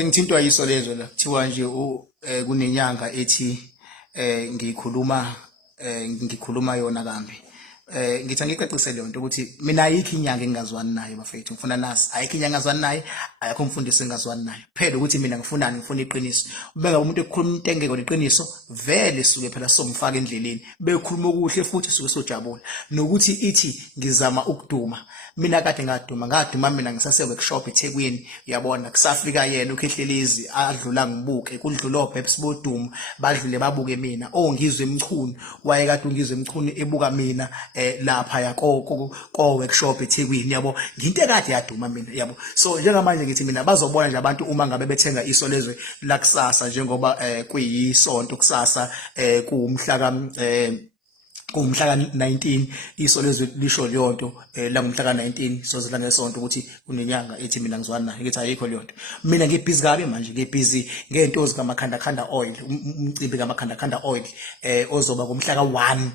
kade ngithintwa yiso lezo la kuthiwa nje kunenyanga ethi ngikhuluma yona kambi. Ngithi angicacise le nto ukuthi mina ayikho inyanga engingazwani nayo bafethu, ngifuna nasi ayikho inyanga engazwani nayo, ayikho umfundisi engazwani nayo. Phela ukuthi mina ngifunani, ngifuna iqiniso. Ube ngabe umuntu ekhuluma into engekho neqiniso, vele suke phela somfaka endleleni. Bekhuluma okuhle futhi suke sojabula. Nokuthi ithi ngizama ukuduma. Mina kade ngaduma mina ngisase workshop eThekwini, uyabona kusafika yena uKhehlelezi adlula ngibuke, kudlula oBhebs bodumo badlule babuke mina. Ngizwe emchunu, waye kade ungizwe emchunu ebuka mina lapha yako workshop eThekwini, yabo into ekade yaduma mina, yabo. So njengamanje ngithi mina bazobona nje abantu uma ngabe bethenga iso lezwe la kusasa, njengoba kuyisonto kusasa kumhla ka-19 iso lezwe lisho leyonto la ngumhla ka-19 soze la ngesonto ukuthi kunenyanga ethi mina ngizwana nayo. Ngithi ayikho leyonto. Mina ngibhizi kabi manje, ngibhizi ngento zikaMakhanda oil, umcimbi kaMakhanda oil ozoba ngomhla ka-1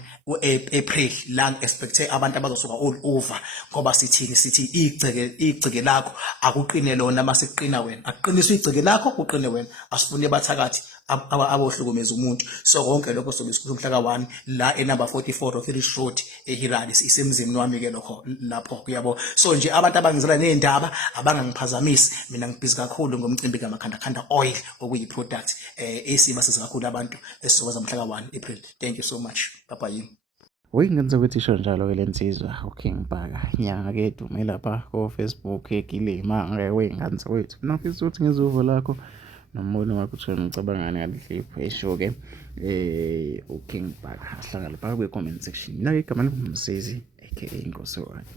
April. La ngi-expecte abantu abazosuka all over, ngoba sithi igceke lakho akuqine lona, masekuqina wena akuqinisa igceke lakho kuqine wena, asifune bathakathi abohlukumeza umuntu. So konke lokho sobe sikhuluma umhla ka-1 la enumber 44 of Irish Road eHirali, isemzini wami ke lokho lapho, uyabo. So nje abantu abangizela nendaba abangangiphazamisi, mina ngibhizi kakhulu ngomcimbi kaMakhanda oil okuyi-product esibasiza kakhulu abantu esizokwenza umhla ka-1 April. Thank you so much. Bye bye. Uyingenza ukuthi isho njalo ke lensizwa uKhengibhaka nyanga ke dume lapha ko Facebook ekilima ngeke wethu. Nafisa ukuthi ngezuvo lakho nombono wakho uthi ngicabangani ngalihlipho esho ke uKhengibhaka ahlangana lapha kwe comment section. Mina igama lami ngumsizi aka inkosi wakhe.